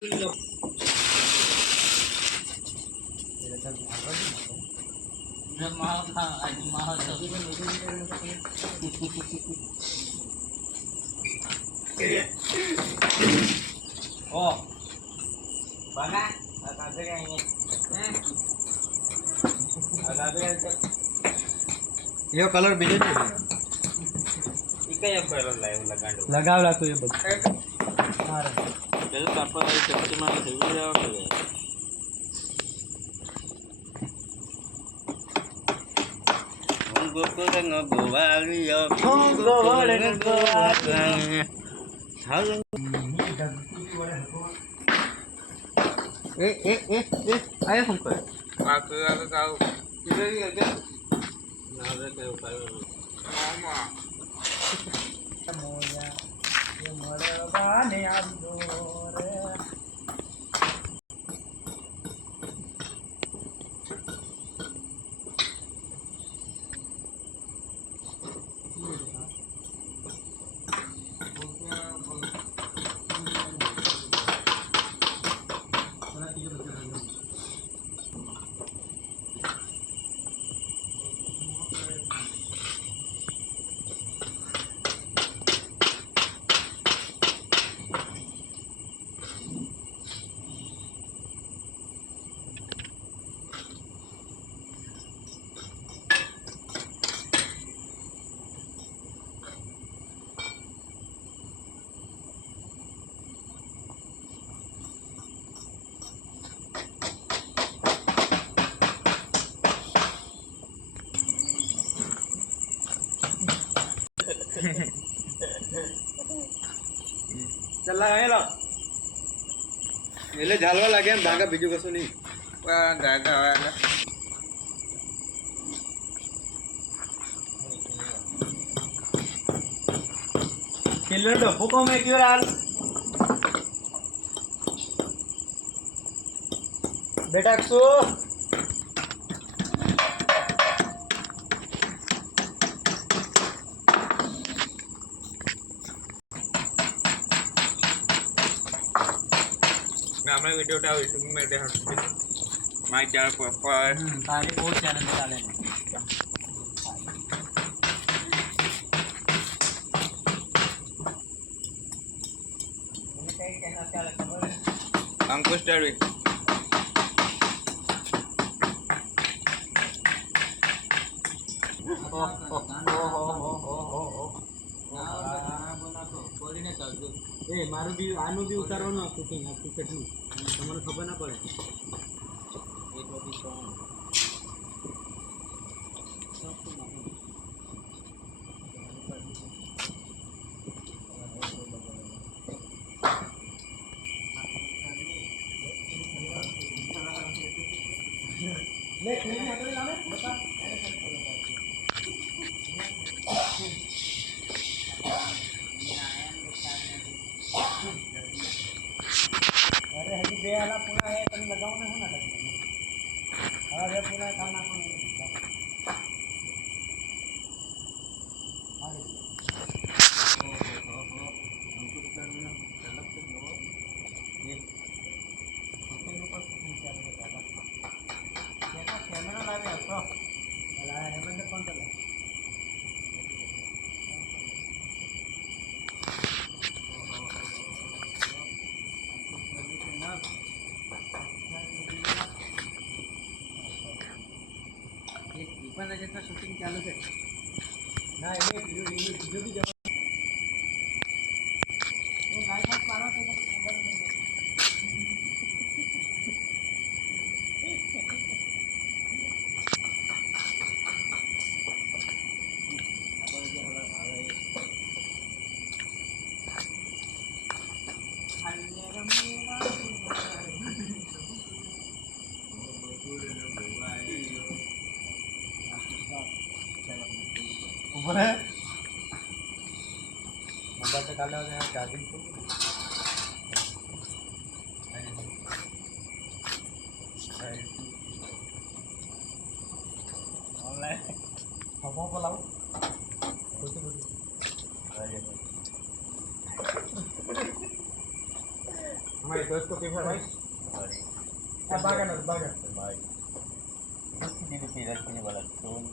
Oh, bana, ada yang ini. Ada yang यो कलर बीजो છે इका एक कलर लगाडो લગાવ લાતો એ બધું हां પેલો કાપો તારી ચમચી માં હેવી જાવ કે ગોકુરંગ ગોવાળિયો ગોવાળિયો ગોવાળિયો હાલ એ આયા શું કરે પાક કાવ ઇધર કે ના રે કે ઉપાય મામા મોયા એ મળવાને આવજો રે ચલા હેલો એટલે ઝાલવા લાગે એમ ડાગા બીજું કશું નહીં ગાગા આવે કિલ્લો ડબ્બો કોમે કયો હાલ બેટા શું हमारा वीडियो उठाओ यूट्यूब में देखो माय चैनल पर तारी बहुत चैनल डाले अंकुश टेरी એ મારું બી આનું બી ઉતારવાનું હતું કે આખું કેટલું તમને ખબર ના પડે अरे हजी बे वाला पूरा है तुम लगाओ ना होना लगे अरे पूरा काम ना कोने अंकुर सर ने गलत से लो ये होटल में पर नहीं चल रहा कैसा कैमरा लावे तो लाया है बंदे कौन चला जैसा शूटिंग चालू है ना ये वीडियो भी जमा ये लाइव में पारो तो खबर नहीं ऊपर है मोबाइल से काले होते हैं चार्जिंग को ऑनलाइन हम को लाओ कुछ हमारे दोस्त को ભાઈ Sorry. આ બાગાનો બાગા Bye. Hindi ko pinag-piniwalat doon.